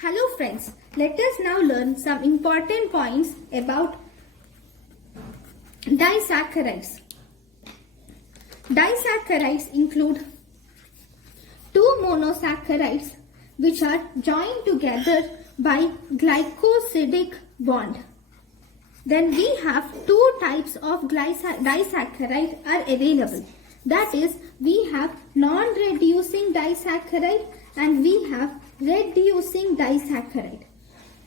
Hello friends, let us now learn some important points about disaccharides. Disaccharides include two monosaccharides which are joined together by glycosidic bond. Then we have two types of disaccharide are available. That is, we have non-reducing disaccharide and we have reducing disaccharide.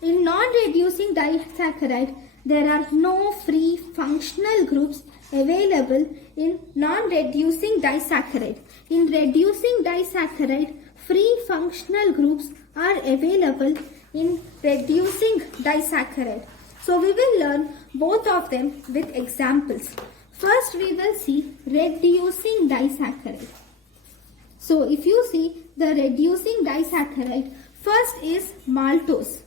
In non-reducing disaccharide, there are no free functional groups available in non-reducing disaccharide. In reducing disaccharide, free functional groups are available in reducing disaccharide. So we will learn both of them with examples. First we will see reducing disaccharide. So if you see the reducing disaccharide, first is maltose.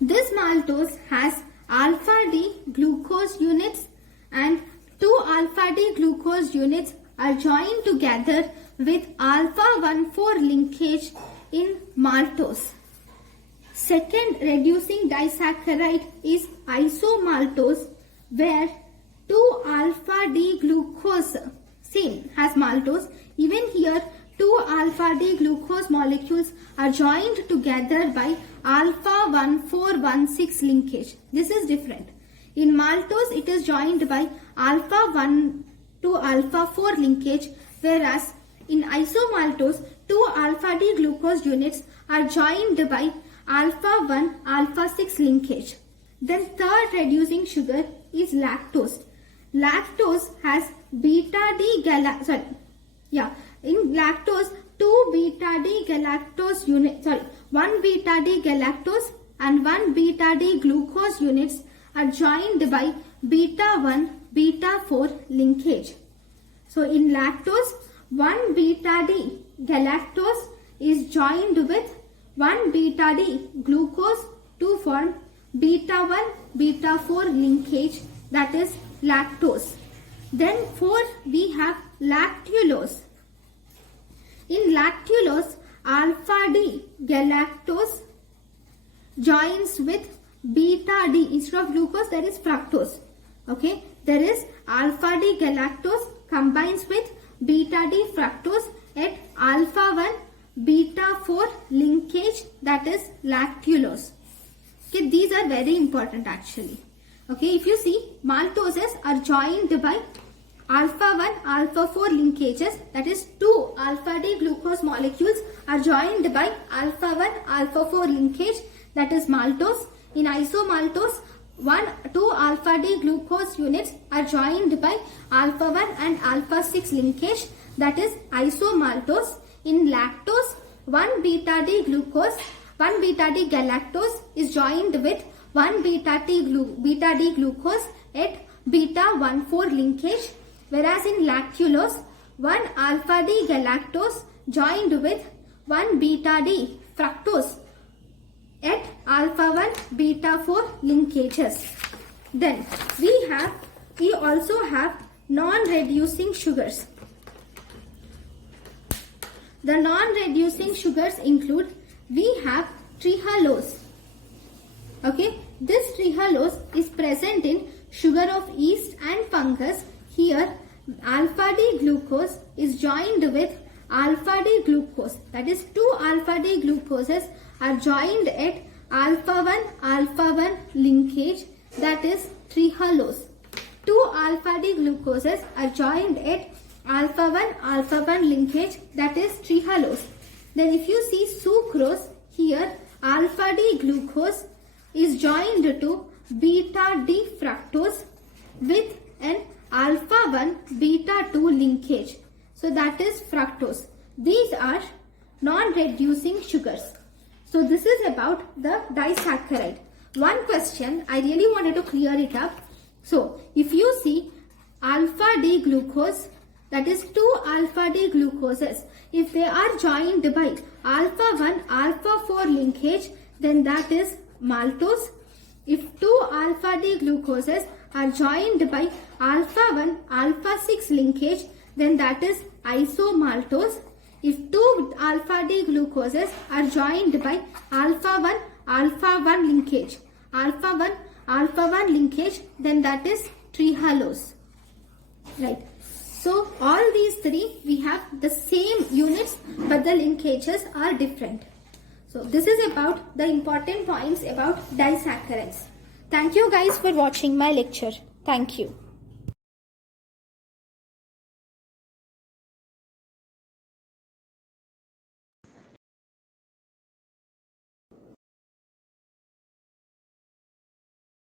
This maltose has alpha D glucose units and two alpha D glucose units are joined together with alpha 1,4 linkage in maltose. Second reducing disaccharide is isomaltose, where 2 alpha D glucose, same has maltose, even here 2 alpha D glucose molecules are joined together by alpha 1,4,1,6 linkage. This is different. In maltose it is joined by alpha 1 to alpha 4 linkage, whereas in isomaltose 2 alpha D glucose units are joined by alpha 1 alpha 6 linkage. Then third reducing sugar is lactose. Lactose has beta D in lactose 2 beta D galactose units, 1 beta D galactose and 1 beta D glucose units are joined by beta 1 beta 4 linkage. So in lactose 1 beta D galactose is joined with 1 beta D glucose to form beta 1 beta 4 linkage, that is lactose. Then fourth we have lactulose. In lactulose, alpha D galactose joins with beta D. Instead of glucose, there is fructose. Okay, there is alpha D galactose combines with beta D fructose at alpha 1 beta 4 linkage, that is lactulose. Okay, these are very important actually. Okay, if you see, maltoses are joined by alpha 1 alpha 4 linkages, that is 2 alpha D glucose molecules are joined by alpha 1 alpha 4 linkage, that is maltose. In isomaltose 2 alpha D glucose units are joined by alpha 1 and alpha 6 linkage, that is isomaltose. In lactose 1 beta D galactose is joined with 1 beta D glucose at beta 1,4 linkage, whereas in lactulose 1 alpha D galactose joined with 1 beta D fructose at alpha 1 beta 4 linkages. Then we also have non-reducing sugars. The non-reducing sugars include, we have trehalose. Okay, this trehalose is present in sugar of yeast and fungus. Here alpha D glucose is joined with alpha D glucose, that is 2 alpha D glucoses are joined at alpha 1 linkage, that is trehalose. 2 alpha D glucoses are joined at alpha 1 linkage, that is trehalose. Then if you see sucrose, here alpha D glucose is joined to beta D fructose with an alpha 1 beta 2 linkage, so that is fructose. These are non-reducing sugars. So this is about the disaccharide. One question, I really wanted to clear it up. So if you see alpha D glucose, that is 2 alpha D glucoses, if they are joined by alpha 1 alpha 4 linkage, then that is maltose. If 2 alpha D glucoses are joined by alpha 1 alpha 6 linkage, then that is isomaltose. if two alpha D glucoses are joined by alpha 1 linkage, alpha 1 linkage, then that is trihalose. Right. So all these three we have the same units but the linkages are different. So this is about the important points about disaccharides. Thank you guys for watching my lecture. Thank you.